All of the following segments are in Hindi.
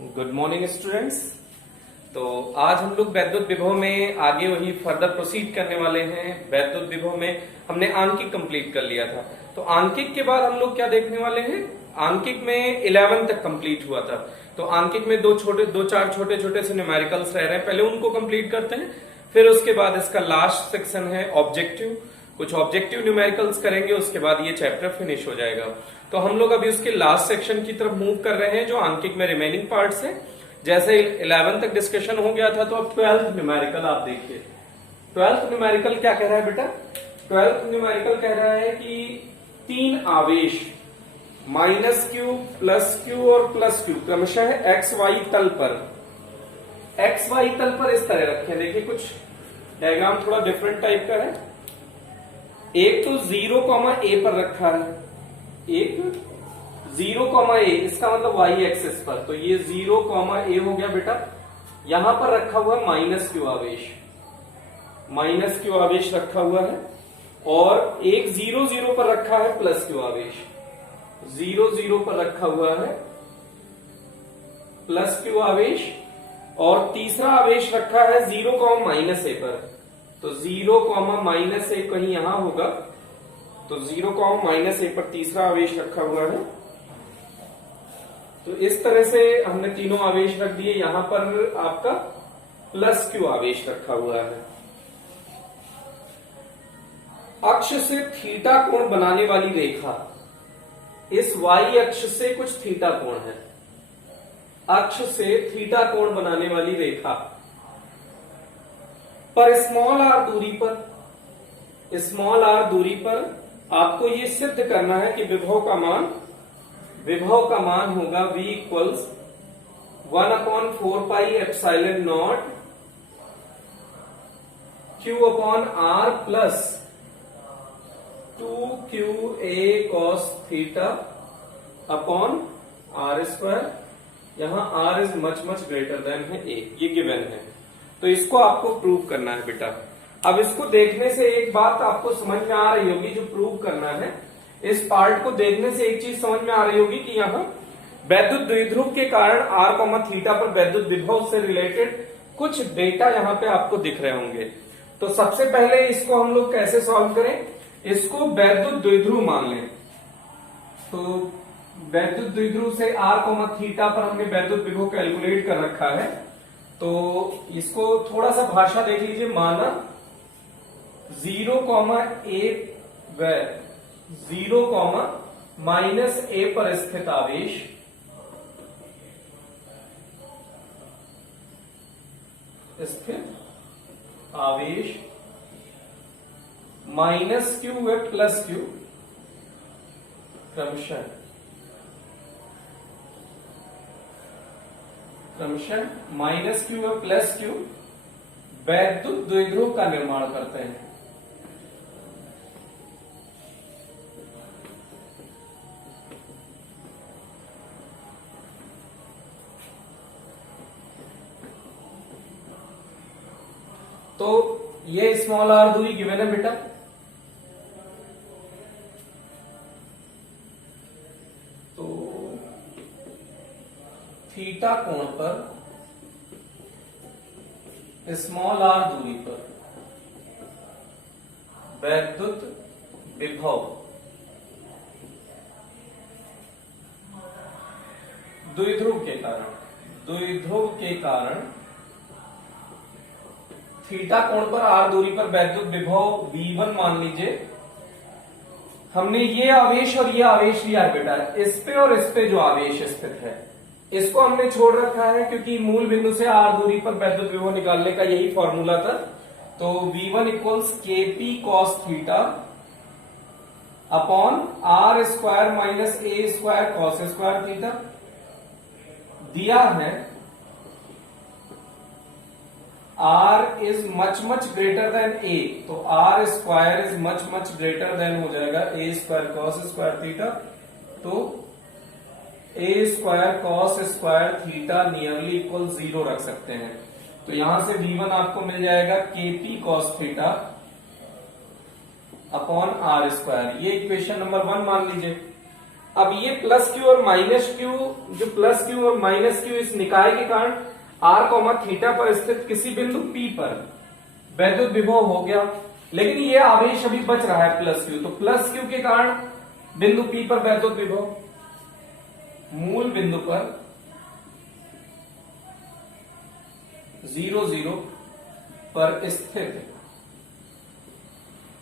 Good morning students. तो आज हम लोग वैद्युत विभव में आगे वही फर्दर प्रोसीड करने वाले हैं। वैद्युत विभव में हमने आंकिक कंप्लीट कर लिया था, तो आंकिक के बाद हम लोग क्या देखने वाले हैं। आंकिक में 11 तक कंप्लीट हुआ था, तो आंकिक में दो चार छोटे छोटे से न्यूमेरिकल्स रह रहे हैं, पहले उनको कंप्लीट करते हैं। फिर उसके बाद इसका लास्ट सेक्शन है ऑब्जेक्टिव, कुछ ऑब्जेक्टिव न्यूमेरिकल्स करेंगे, उसके बाद ये चैप्टर फिनिश हो जाएगा। तो हम लोग अभी उसके लास्ट सेक्शन की तरफ मूव कर रहे हैं, जो आंकिक में रिमेनिंग पार्ट्स हैं। जैसे 11 तक डिस्कशन हो गया था, तो अब 12th न्यूमेरिकल आप देखिए। 12th न्यूमेरिकल क्या कह रहा है बेटा? 12th न्यूमेरिकल कह रहा है कि 3 आवेश -q, +q और +q क्रमशः एक्स वाई तल पर, एक्स वाई तल पर इस तरह रखे। देखिए कुछ डायग्राम थोड़ा डिफरेंट टाइप का है। एक तो 0, a पर रखा है, एक 0, a, इसका मतलब y एक्सिस पर। तो ये 0, a हो गया बेटा। यहां पर रखा हुआ -q आवेश, -q आवेश रखा हुआ है, और एक 0, 0 पर रखा है +q आवेश, 0, 0 पर रखा हुआ है +q आवेश, और तीसरा आवेश रखा है 0, -a पर। तो 0, -a कहीं यहां होगा, तो 0, -a पर तीसरा आवेश रखा हुआ है। तो इस तरह से हमने तीनों आवेश रख दिए। यहां पर आपका +q आवेश रखा हुआ है। अक्ष से थीटा कोण बनाने वाली रेखा, इस y अक्ष से कुछ थीटा कोण है, अक्ष से थीटा कोण बनाने वाली रेखा पर स्मॉल r दूरी पर आपको ये सिद्ध करना है कि विभव का मान होगा v equals 1/4πε0 q/r plus 2qa cos theta upon r square. यहां r is much greater than है a, ये गिवन है। तो इसको आपको प्रूव करना है बेटा। अब इसको देखने से एक बात आपको समझ में आ रही होगी, जो प्रूव करना है, इस पार्ट को देखने से एक चीज समझ में आ रही होगी कि यहाँ वैद्युत द्विध्रुव के कारण r, थीटा पर वैद्युत विभव से रिलेटेड कुछ डेटा यहाँ पे आपको दिख रहे होंगे। तो सबसे पहले इसको हम लोग कैसे सॉल्व करें, इसको वैद्युत द्विध्रुव मान लें। तो वैद्युत द्विध्रुव से r, थीटा पर हमने वैद्युत विभव कैलकुलेट कर रखा है। तो इसको थोड़ा सा भाषा देख लीजिए। माना 0, a व 0, -a पर स्थित आवेश -q व +q क्रमशः -q व +q वैद्युत द्विध्रुव का निर्माण करते हैं। तो ये स्मॉल r दूरी गिवन है बेटा। तो थीटा कोण पर स्मॉल r दूरी पर वैद्युत विभव द्विध्रुव के कारण थीटा कोण पर r दूरी पर वैद्युत विभव V1 मान लीजिए। हमने ये आवेश और ये आवेश लिया है बेटा, इस पे और इस पे जो आवेश स्थित है, इसको हमने छोड़ रखा है, क्योंकि मूल बिंदु से r दूरी पर वैद्युत विभव निकालने का यही फॉर्मूला था। तो V1 equals kp cos theta upon r square -a square cos square theta. दिया है r is much greater then a, तो r square is much greater then हो जाएगा a square cos square theta. तो a square cos square theta nearly equal 0 रख सकते हैं। तो यहां से V1 आपको मिल जाएगा kp cos theta upon r square. ये इक्वेशन नंबर 1 मान लीजिए। अब ये प्लस क्यू और माइनस क्यू, जो प्लस क्यू और माइनस क्यू इस निकाय के कारण आर कॉमा थीटा पर स्थित किसी बिंदु पी पर वैद्युत विभव हो गया, लेकिन ये आवेश अभी बच रहा है प्लस क्यू, तो प्लस क्यू के कारण बिंदु पी पर वैद्युत विभव, मूल बिंदु पर 0 0 पर स्थित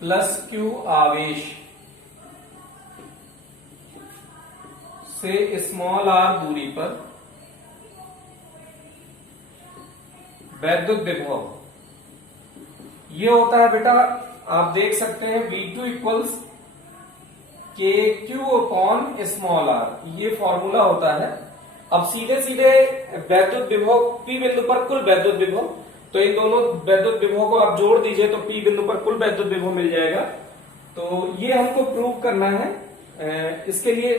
प्लस क्यू आवेश से स्मॉल आर दूरी पर वैद्युत विभव ये होता है बेटा, आप देख सकते हैं V2 इक्वल्स के क्यू अपॉन स्मॉल आर, ये फॉर्मूला होता है। अब सीधे सीधे वैद्युत विभव P बिंदु पर कुल वैद्युत विभव, तो इन दोनों वैद्युत विभव को आप जोड़ दीजिए तो P बिंदु पर कुल वैद्युत विभव मिल जाएगा। तो ये हमको प्रूव करना है। इसके लिए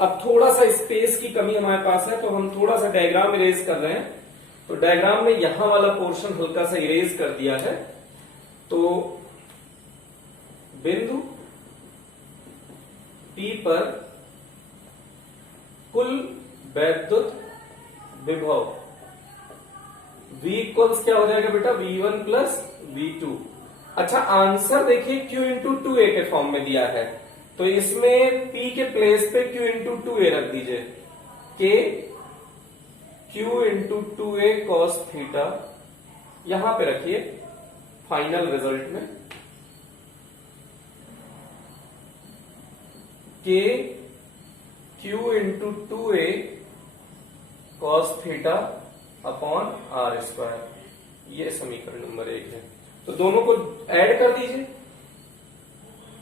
अब थोड़ा सा स्पेस की कमी हमारे पास है, तो हम थोड़ा सा डायग्राम इरेज कर रहे हैं। तो डायग्राम में यहां वाला पोर्शन हल्का सा इरेज कर दिया है। तो बिंदु P पर कुल वैद्युत विभव V इक्वल्स क्या हो जाएगा बेटा, V1 प्लस V2। अच्छा, आंसर देखिए Q इंटू 2A के फॉर्म में दिया है, तो इसमें P के प्लेस पे Q इंटू 2A रख दीजिए, के Q into 2A cos theta यहां पे रखिए फाइनल रिजल्ट में, K Q into 2A cos theta upon R square, ये समीकरण नंबर 1 है। तो दोनों को ऐड कर दीजिए,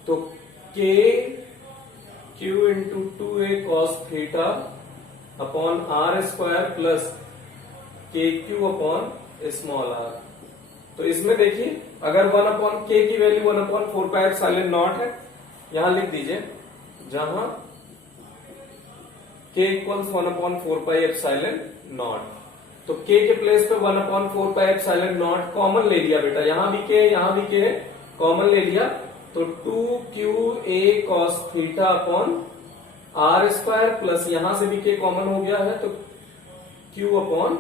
तो K Q into 2A cos theta upon R square plus K Q upon small R. तो इसमें देखिए अगर 1 अपॉन के की value 1 upon 4 pi epsilon naught है, यहां लिख दीजिए, जहां K equals 1 upon 4 pi epsilon naught. तो के के प्लेस पे 1 upon 4 pi epsilon naught common ले लिया बेटा, यहां भी के यहां भी के कॉमन ले लिया, तो 2QA cos theta upon R square plus यहां से भी के कॉमन हो गया है, तो Q अपॉन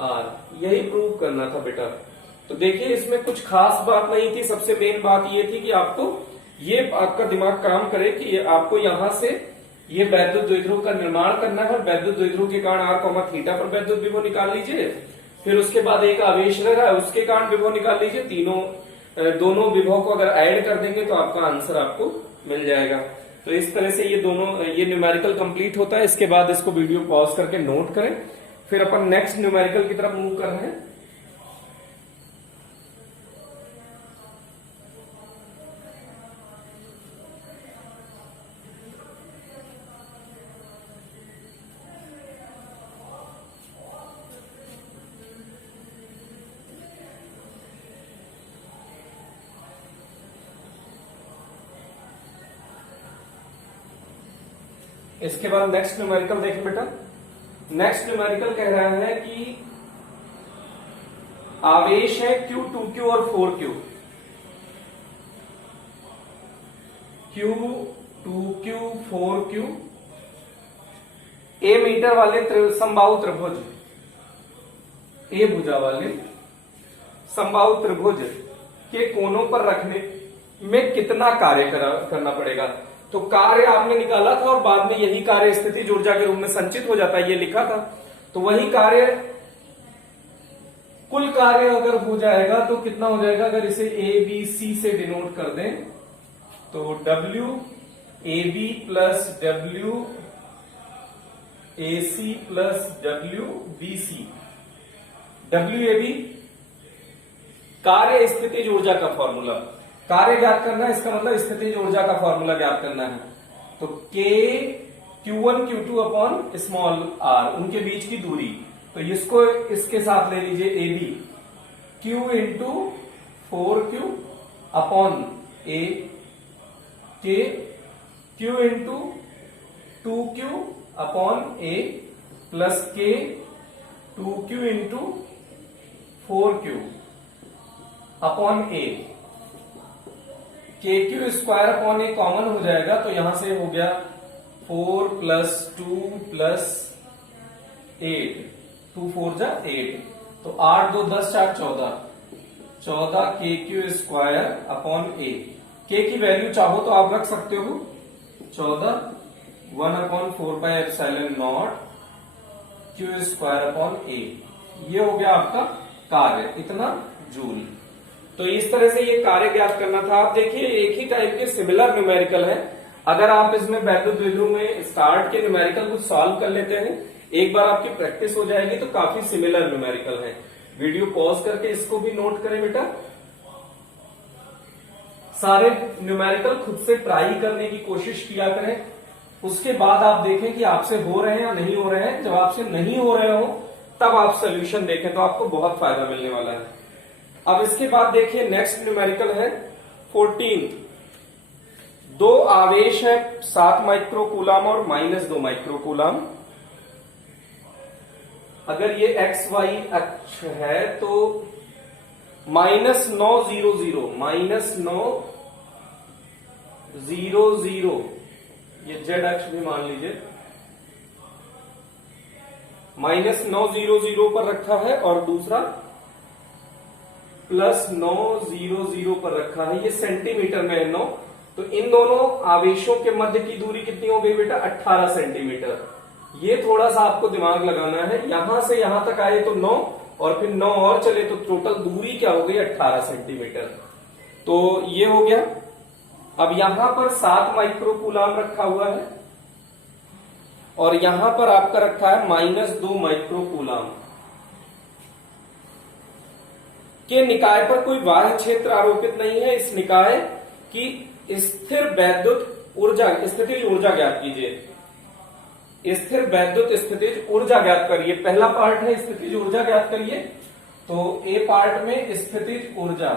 आर, यही प्रूव करना था बेटा। तो देखिए इसमें कुछ खास बात नहीं थी, सबसे मेन बात ये थी कि आपको ये आपका दिमाग काम करे कि आपको यहां से ये वैद्युत द्विध्रुव का निर्माण करना है। वैद्युत द्विध्रुव के कारण आर कॉमा थीटा पर वैद्युत विभव निकाल लीजिए, फिर उसके बाद एक आवेश रह रहा है उसके कारण विभव निकाल लीजिए। दोनों विभव को अगर ऐड कर देंगे तो आपका आंसर आपको मिल जाएगा। तो इस तरह से ये न्यूमेरिकल कंप्लीट होता है। इसके बाद इसको वीडियो पॉज करके नोट करें, फिर अपन नेक्स्ट न्यूमेरिकल की तरफ मूव कर रहे हैं। इसके बाद नेक्स्ट न्यूमेरिकल देखें बेटा। नेक्स्ट न्यूमेरिकल कह रहा है कि आवेश है Q, 2Q और 4Q। Q, 2Q, 4Q A metre वाले समबाहु त्रिभुज, A भुजा वाले समबाहु त्रिभुज के कोनों पर रखने में कितना कार्य करना पड़ेगा। तो कार्य आपने निकाला था और बाद में यही कार्य स्थितिज ऊर्जा के रूप में संचित हो जाता है, ये लिखा था। तो वही कार्य, कुल कार्य अगर हो जाएगा तो कितना हो जाएगा, अगर इसे ए बी सी से डिनोट कर दें तो W AB plus W AC plus W BC। WAB कार्य स्थितिज ऊर्जा का फॉर्मूला, कार्य ज्ञात करना है, इसका मतलब स्थितिज ऊर्जा का फॉर्मूला ज्ञात करना है। तो K Q1 Q2 upon small r, उनके बीच की दूरी, तो इसको इसके साथ ले लीजिए AB, Q into 4Q upon A, K Q into 2Q upon A plus K 2Q into 4Q upon A। के क्यू स्क्वायर अपॉन ए कॉमन हो जाएगा, तो यहां से हो गया 4 प्लस 2 प्लस 8, 2 4 जा 8, तो 8 2 10 4 14, 14 के क्यू स्क्वायर अपॉन ए। के की वैल्यू चाहो तो आप रख सकते हो 14, 1/4 क्यू स्क्वायर अपॉन ए। ये हो गया आपका कार्य, इतना जूल। तो इस तरह से ये कार्य ज्ञात करना था। आप देखिए एक ही टाइप के सिमिलर न्यूमेरिकल है। अगर आप इसमें वैद्युत द्विध्रुव में स्टार्ट के न्यूमेरिकल को सॉल्व कर लेते हैं, एक बार आपकी प्रैक्टिस हो जाएगी तो काफी सिमिलर न्यूमेरिकल है। वीडियो पॉज करके इसको भी नोट करें बेटा। सारे न्यूमेरिकल खुद से ट्राई करने की कोशिश किया करें, उसके बाद आप देखें कि आपसे हो रहे हैं या नहीं हो रहे हैं। जब आपसे नहीं हो रहे हो तब आप सोल्यूशन देखें, तो आपको बहुत फायदा मिलने वाला है। अब इसके बाद देखिए नेक्स्ट न्यूमेरिकल है 14। दो आवेश है 7 माइक्रोकूलम और -2 माइक्रोकूलम। अगर ये एक्स वाई अक्ष है तो -9 0 0, -9 0 0, ये जेड अक्ष भी मान लीजिए, -9 0 0 पर रखा है और दूसरा +9 0 0 पर रखा है। ये सेंटीमीटर में है 9, तो इन दोनों आवेशों के मध्य की दूरी कितनी हो गई बेटा 18 सेंटीमीटर। ये थोड़ा सा आपको दिमाग लगाना है। यहां से यहां तक आए तो 9 और फिर 9 और चले तो टोटल दूरी क्या हो गई 18 सेंटीमीटर। तो ये हो गया। अब यहां पर 7 माइक्रोकूलम रखा हुआ है और यहां पर आपका रखा है -2 माइक्रोकूलम। के निकाय पर कोई बाह्य क्षेत्र आरोपित नहीं है। इस निकाय की स्थिर वैद्युत ऊर्जा, स्थितिज ऊर्जा ज्ञात कीजिए। स्थिर वैद्युत स्थितिज ऊर्जा ज्ञात करिए। पहला पार्ट है स्थितिज ऊर्जा ज्ञात करिए। तो ए पार्ट में स्थितिज ऊर्जा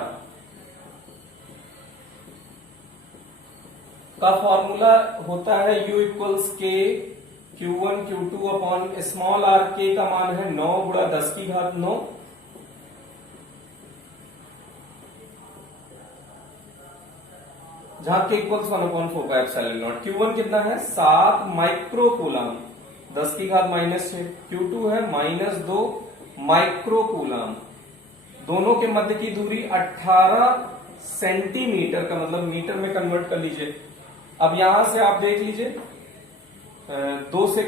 का फॉर्मूला होता है U = K Q1 Q2 upon small r। K का मान है 9 × 10⁹, जहां K = 1/4πε0। Q1 कितना है 7 माइक्रोकूलम 10⁻⁻6। Q2 है -2 माइक्रोकूलम। दोनों के मध्य की दूरी 18 सेंटीमीटर, का मतलब मीटर में कन्वर्ट कर लीजिए। अब यहां से आप देख लीजिए 2 से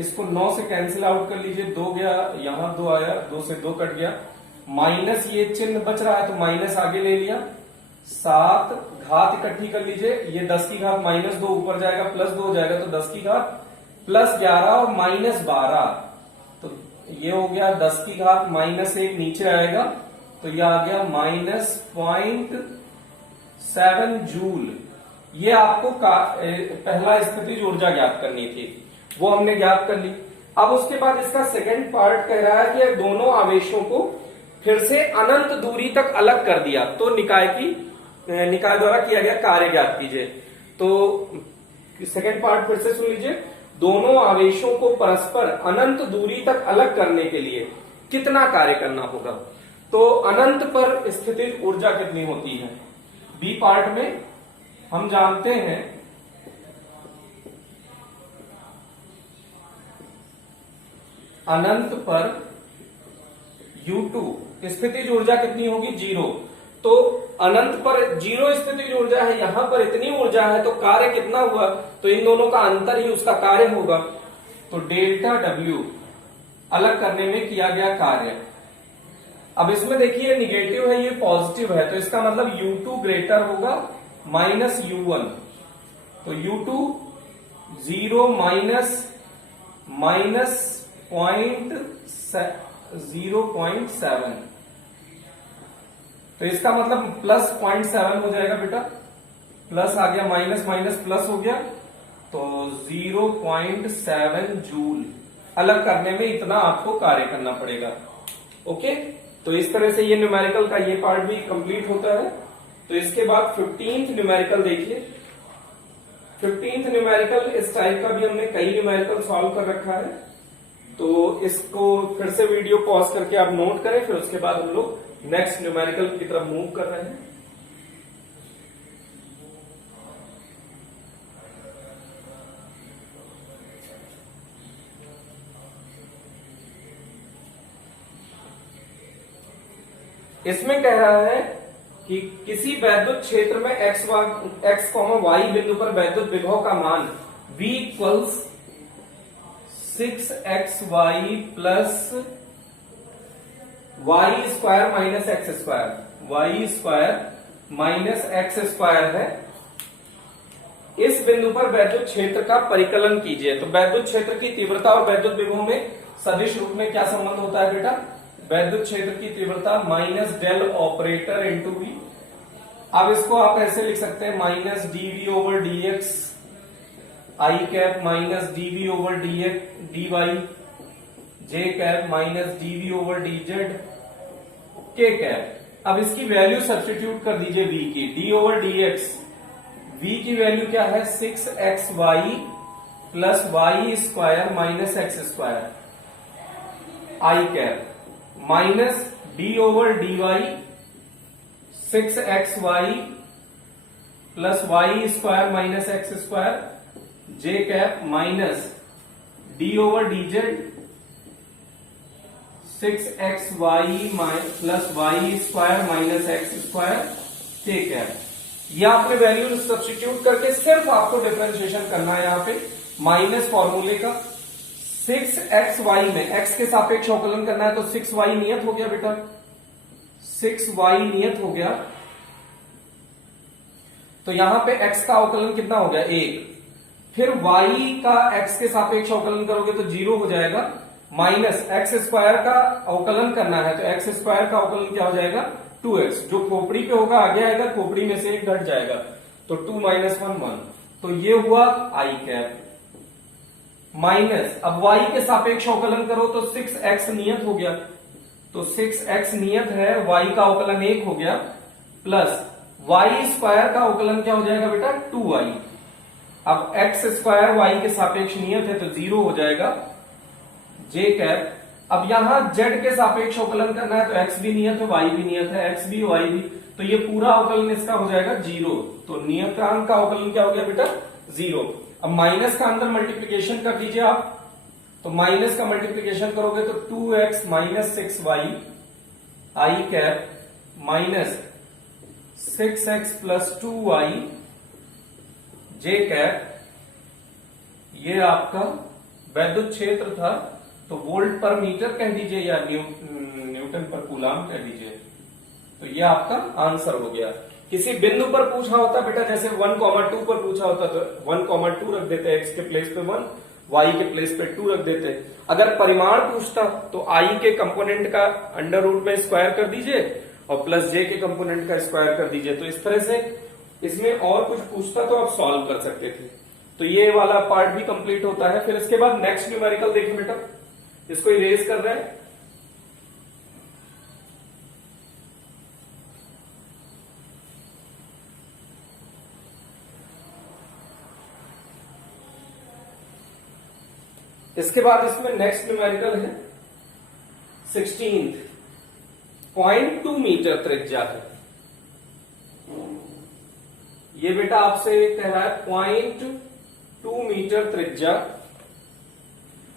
इसको 9 से कैंसिल आउट कर लीजिए, 2 गया, यहां 2 आया, 2 से 2 कट गया, माइनस ये चिन्ह बच रहा है तो माइनस आगे ले लिया। 7 घात इकट्ठी कर लीजिए, ये 10⁻⁻2 ऊपर जाएगा, +2 हो जाएगा तो 10⁻+11 और -12, तो ये हो गया 10⁻−1 नीचे आएगा तो ये आ गया -0.7 जूल। ये आपको पहला स्थितिज ऊर्जा ज्ञात करनी थी, वो हमने ज्ञात कर ली। अब उसके बाद इसका सेकंड पार्ट कह रहा है कि दोनों आवेशों को फिर से अनंत दूरी तक अलग कर दिया तो निकाय द्वारा किया गया कार्य ज्ञात कीजिए। तो सेकंड पार्ट फिर से सुन लीजिए। दोनों आवेशों को परस्पर अनंत दूरी तक अलग करने के लिए कितना कार्य करना होगा। तो अनंत पर स्थितिज ऊर्जा कितनी होती है। बी पार्ट में हम जानते हैं अनंत पर U2 स्थितिज ऊर्जा कितनी होगी 0। तो अनंत पर 0 स्थितिज ऊर्जा है, यहां पर इतनी ऊर्जा है तो कार्य कितना हुआ, तो इन दोनों का अंतर ही उसका कार्य होगा। तो डेल्टा W अलग करने में किया गया कार्य। अब इसमें देखिए निगेटिव है, ये पॉजिटिव है, तो इसका मतलब U2 ग्रेटर होगा -U1। तो U2 0 -0.7, तो इसका मतलब +0.7 हो जाएगा बेटा। प्लस आ गया, माइनस माइनस प्लस हो गया, तो 0.7 जूल। अलग करने में इतना आपको कार्य करना पड़ेगा। ओके, तो इस तरह से ये न्यूमेरिकल का ये पार्ट भी कंप्लीट होता है। तो इसके बाद 15th न्यूमेरिकल देखिए। 15th न्यूमेरिकल इस टाइप का भी हमने कई न्यूमेरिकल सॉल्व कर रखा है, तो इसको फिर से वीडियो पॉज करके आप नोट करें, फिर उसके बाद हम लोग नेक्स्ट न्यूमेरिकल की तरफ मूव कर रहे हैं। इसमें कह रहा है कि किसी वैद्युत क्षेत्र में x y बिंदु पर वैद्युत विभव का मान V equals 6xy plus y square minus x square, y square minus x square है। इस बिंदु पर वैद्युत क्षेत्र का परिकलन कीजिए। तो वैद्युत क्षेत्र की तीव्रता और वैद्युत विभव में सदिश रूप में क्या संबंध होता है बेटा? वैद्युत क्षेत्र की तीव्रता minus del operator into v. अब इसको आप ऐसे लिख सकते हैं minus d v over d x i cap minus d v over d y j cap minus d v over d z k cap. अब इसकी वैल्यू सब्स्टिट्यूट कर दीजिए v की, d over d x, v की वैल्यू क्या है 6xy plus y square minus x square i cap minus d over d y 6xy plus y square minus x square j cap minus d over d z 6xy plus y square minus x square k cap. ये आपने वैल्यू सब्स्टिट्यूट करके सिर्फ आपको डिफरेंशिएशन करना है यहाँ पे माइनस फॉर्मूले का। 6xy में x के सापेक्ष अवकलन करना है तो 6y नियत हो गया बेटा, 6y नियत हो गया। तो यहां पे x का अवकलन कितना हो गया 1, फिर y का x के सापेक्ष अवकलन करोगे तो 0 हो जाएगा, माइनस एक्स स्क्वायर का अवकलन करना है तो एक्स स्क्वायर का अवकलन क्या हो जाएगा 2x, जो खोपड़ी पे होगा आगे आएगा, खोपड़ी में से एक घट जाएगा तो 2 माइनस 1 1। तो ये हुआ आई कैप माइनस, अब y के सापेक्ष अवकलन करो तो 6x नियत हो गया, तो 6x नियत है, y का अवकलन 1 हो गया, प्लस वाई स्क्वायर का अवकलन क्या हो जाएगा बेटा 2y। अब एक्स स्क्वायर y के सापेक्ष नियत है तो 0 हो जाएगा जे कैप। अब यहां z के सापेक्ष अवकलन करना है तो x भी नियत है y भी नियत है, x भी y भी, तो ये पूरा अवकलन इसका हो जाएगा 0। तो नियतांक का अवकलन क्या हो गया बेटा 0। अब माइनस का अंदर मल्टीप्लीकेशन कर दीजिए आप, तो माइनस का मल्टीप्लीकेशन करोगे तो 2x minus 6y i cap minus 6x plus 2y j cap. ये आपका वैद्युत क्षेत्र था, तो वोल्ट पर मीटर कह दीजिए या न्यूटन पर कूलाम कह दीजिए। तो ये आपका आंसर हो गया। किसी बिंदु पर पूछा होता बेटा, जैसे 1,2 पर पूछा होता तो 1,2 रख देते, x के प्लेस पे 1, y के प्लेस पे 2 रख देते। अगर परिमाण पूछता तो i के कंपोनेंट का अंडर रूट में स्क्वायर कर दीजिए और प्लस j के कंपोनेंट का स्क्वायर कर दीजिए। तो इस तरह से इसमें और कुछ पूछता तो आप सॉल्व कर सकते थे। तो ये वाला पार्ट भी कंप्लीट होता है। फिर इसके बाद नेक्स्ट न्यूमेरिकल देखिए बेटा, इसको इरेज कर रहे हैं। इसके बाद इसमें नेक्स्ट न्यूमेरिकल है 16th, 0.2 मीटर त्रिज्या है। ये बेटा आपसे कह रहा है 0.2 मीटर त्रिज्या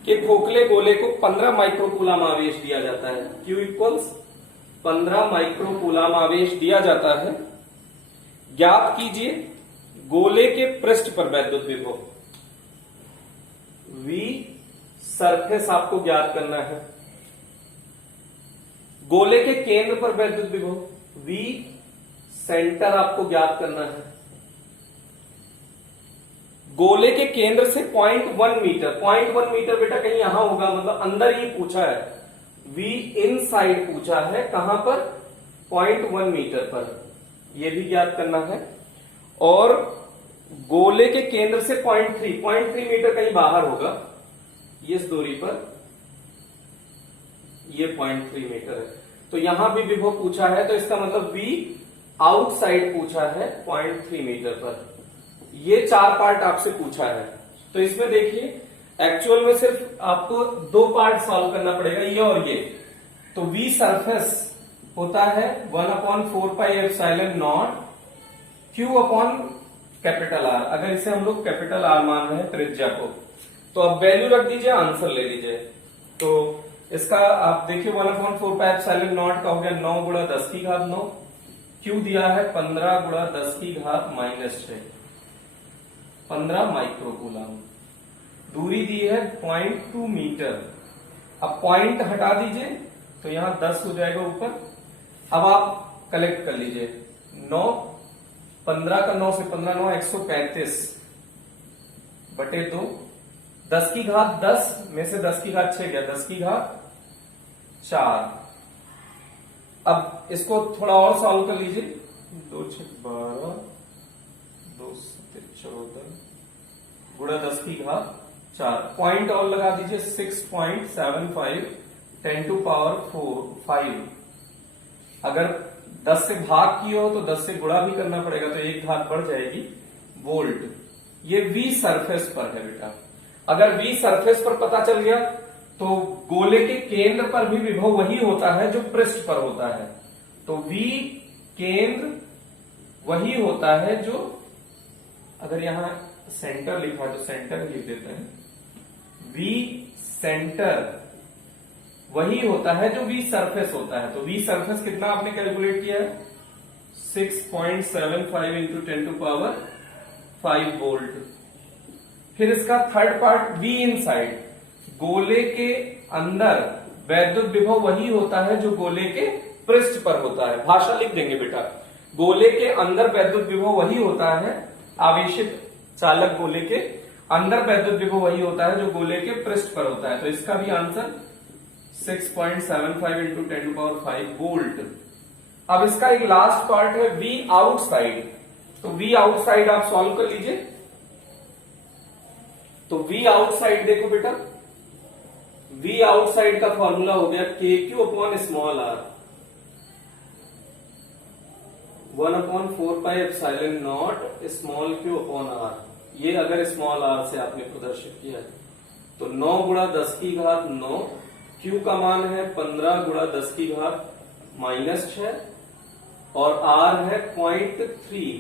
के खोखले गोले को 15 माइक्रोकूलाम आवेश दिया जाता है। Q इक्वल्स 15 माइक्रोकूलाम आवेश दिया जाता है। ज्ञात कीजिए गोले के पृष्ठ पर वैद्युत विभव। V सरफेस आपको ज्ञात करना है। गोले के केंद्र पर वैद्युत विभव V सेंटर आपको ज्ञात करना है। गोले के केंद्र से 0.1 मीटर, 0.1 मीटर बेटा कहीं यहां होगा, मतलब अंदर ही पूछा है। V इनसाइड पूछा है, कहां पर 0.1 मीटर पर, यह भी ज्ञात करना है। और गोले के केंद्र से 0.3 मीटर कहीं बाहर होगा, ये इस दूरी पर, ये 0.3 मीटर है। तो यहां भी विभव पूछा है, तो इसका मतलब V आउटसाइड पूछा है 0.3 मीटर पर। ये 4 पार्ट आपसे पूछा है। तो इसमें देखिए एक्चुअल में सिर्फ आपको 2 पार्ट सॉल्व करना पड़ेगा, ये और ये। तो V सरफेस होता है 1/4πε0 Q अपॉन कैपिटल R। अगर इसे हम लोग कैपिटल R मान रहे हैं त्रिज्या को, तो अब वैल्यू रख दीजिए, आंसर ले लीजिए। तो इसका आप देखिए 1/4πε0 का हो गया 9 गुणा 10 की घात 9। क्यू दिया है 15 गुणा 10 की घात -6, 15 माइक्रोकूलम। दूरी दी है 0.2 मीटर। अब पॉइंट हटा दीजिए तो यहां 10 हो जाएगा ऊपर। अब आप कलेक्ट कर लीजिए 9, 15 का 9 से 15 9 135 बटे 2, 10 की घात 10 में से 10 की घात 6 गया, 10 की घात 4। अब इसको थोड़ा और सॉल्व कर लीजिए, 2 6 12, 2 7 14 गुणा 10 की घात 4। पॉइंट और लगा दीजिए 6.75 10 टू पावर 5। अगर 10 से भाग किए हो तो 10 से गुणा भी करना पड़ेगा, तो एक घात बढ़ जाएगी वोल्ट। ये V सरफेस पर है बेटा। अगर V सरफेस पर पता चल गया तो गोले के केंद्र पर भी विभव वही होता है जो पृष्ठ पर होता है। तो V केंद्र वही होता है जो, अगर यहां सेंटर लिखा है तो सेंटर लिख देते हैं, V सेंटर वही होता है जो V सरफेस होता है। तो V सरफेस कितना आपने कैलकुलेट किया है 6.75 इंटू 10 टू पावर 5 वोल्ट। फिर इसका थर्ड पार्ट V इनसाइड, गोले के अंदर वैद्युत विभव वही होता है जो गोले के पृष्ठ पर होता है। भाषा लिख देंगे बेटा, गोले के अंदर वैद्युत विभव वही होता है, आवेशित चालक गोले के अंदर वैद्युत विभव वही होता है जो गोले के पृष्ठ पर होता है। तो इसका भी answer 6.75 into 10 to power 5 volt. अब इसका एक लास्ट पार्ट है V आउटसाइड। तो V आउटसाइड आप सॉल्व कर लीजिए। तो V आउटसाइड देखो बेटा, V आउटसाइड का फॉर्मूला हो गया KQ upon small r, 1/4πε0 small q upon r। ये अगर स्मॉल r से आपने प्रदर्शित किया है तो 9 गुणा 10 की घात 9, q का मान है 15 गुणा 10 की घात -6 और r है 0.3।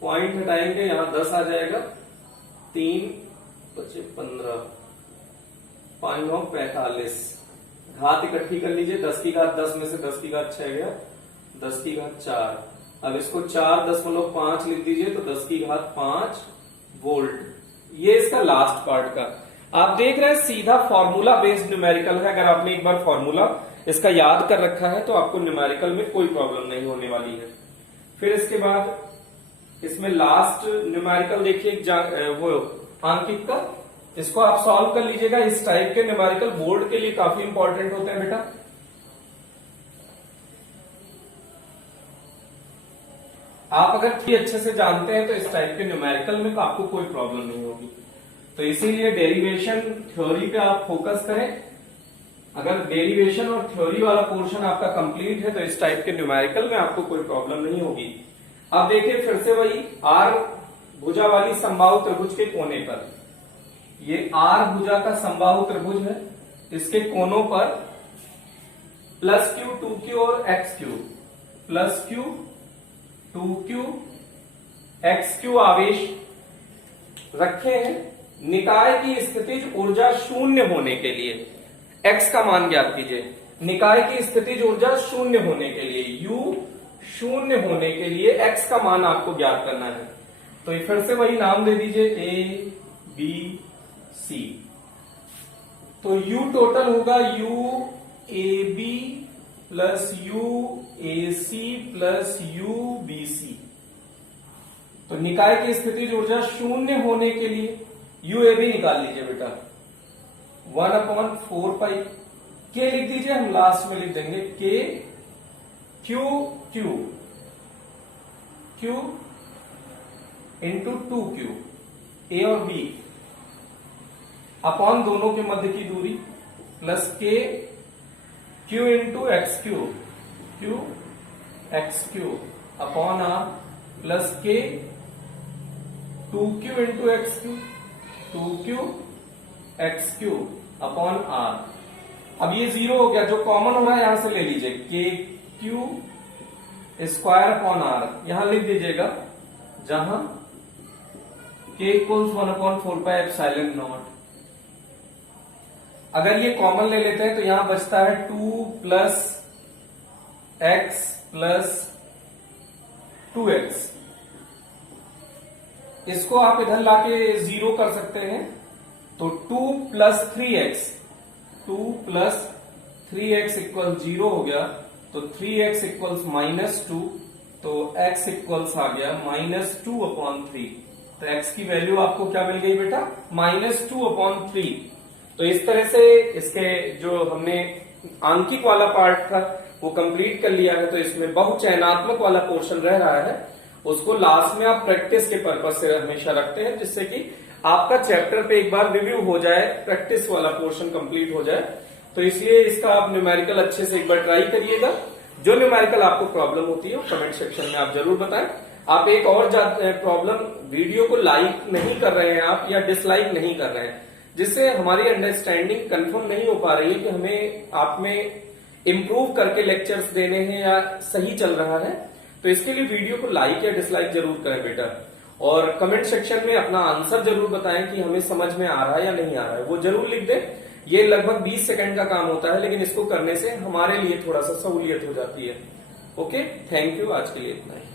पॉइंट हटाएंगे यहां 10 आ जाएगा, 3 बचे 15, 5 9 45। घात इकट्ठी कर लीजिए, 10 की घात 10 में से 10 की घात 6 गया, 10 की घात 4। अब इसको 4.5 लिख दीजिए तो 10 की घात 5 वोल्ट। ये इसका लास्ट पार्ट का। आप देख रहे हैं सीधा फॉर्मूला बेस्ड न्यूमेरिकल है। अगर आपने एक बार फॉर्मूला इसका याद कर रखा है तो आपको न्यूमेरिकल में कोई प्रॉब्लम नहीं होने वाली है। फिर इसके बाद इसमें लास्ट न्यूमेरिकल देखिए वो आंकिक का, इसको आप सॉल्व कर लीजिएगा। इस टाइप के न्यूमेरिकल बोर्ड के लिए काफी इंपॉर्टेंट होते हैं बेटा। आप अगर थी अच्छे से जानते हैं तो इस टाइप के न्यूमेरिकल में तो आपको कोई प्रॉब्लम नहीं होगी। तो इसीलिए डेरिवेशन थ्योरी पे आप फोकस करें। अगर डेरिवेशन और थ्योरी वाला पोर्शन आपका कंप्लीट है तो इस टाइप के न्यूमेरिकल में आपको कोई प्रॉब्लम नहीं होगी। अब देखिए फिर से वही R भुजा वाली समबाहु त्रिभुज के कोने पर, ये R भुजा का समबाहु त्रिभुज है, इसके कोनों पर +q 2q और xq, +q 2q xq आवेश रखे हैं। निकाय की स्थितिज ऊर्जा शून्य होने के लिए x का मान ज्ञात कीजिए। निकाय की स्थितिज ऊर्जा शून्य होने के लिए, u शून्य होने के लिए x का मान आपको ज्ञात करना है। तो फिर से वही नाम दे दीजिए A B C। तो u टोटल होगा u A B plus u A C plus u B C। तो निकाय की स्थितिज ऊर्जा शून्य होने के लिए u A B निकाल लीजिए बेटा, 1/4π k लिख दीजिए, हम लास्ट में लिख देंगे k q q q into 2q, a और b अपॉन दोनों के मध्य की दूरी, plus k q into x Q, q x Q upon r, plus k 2q into x Q, 2q x Q upon r। अब ये 0 हो गया, जो कॉमन हो रहा है यहां से ले लीजिए, के क्यू स्क्वायर अपॉन r यहां लिख दीजिएगा, जहां k इक्वल्स 1/4πε0। अगर ये कॉमन ले लेते हैं तो यहां बचता है 2 प्लस एक्स प्लस 2x। इसको आप इधर लाके 0 कर सकते हैं, तो 2 plus 3x, 2 plus 3x equal 0 हो गया, तो 3x इक्वल्स -2, तो x इक्वल्स आ गया -2/3। तो x की वैल्यू आपको क्या मिल गई बेटा? -2/3। तो इस तरह से इसके जो हमने आंकिक वाला पार्ट था वो कंप्लीट कर लिया है। तो इसमें बहुचयनात्मक वाला पोर्शन रह रहा है, उसको लास्ट में आप प्रैक्टिस के पर्पज से हमेशा रखते हैं, जिससे कि आपका चैप्टर पे एक बार रिव्यू हो जाए, प्रैक्टिस वाला पोर्शन कंप्लीट हो जाए। तो इसलिए इसका आप न्यूमेरिकल अच्छे से एक बार ट्राई करिएगा। जो न्यूमेरिकल आपको प्रॉब्लम होती है वो कमेंट सेक्शन में आप जरूर बताएं। आप एक और प्रॉब्लम, वीडियो को लाइक नहीं कर रहे हैं आप या डिसलाइक नहीं कर रहे हैं, जिससे हमारी अंडरस्टैंडिंग कंफर्म नहीं हो पा रही है कि हमें आप में इम्प्रूव करके लेक्चर्स देने हैं या सही चल रहा है। तो इसके लिए वीडियो को लाइक या डिसलाइक जरूर करें बेटा, और कमेंट सेक्शन में अपना आंसर जरूर बताएं कि हमें समझ में आ रहा है या नहीं आ रहा है, वो जरूर लिख दें। ये लगभग 20 सेकंड का काम होता है, लेकिन इसको करने से हमारे लिए थोड़ा सा सहूलियत हो जाती है। ओके, थैंक यू, आज के लिए इतना ही।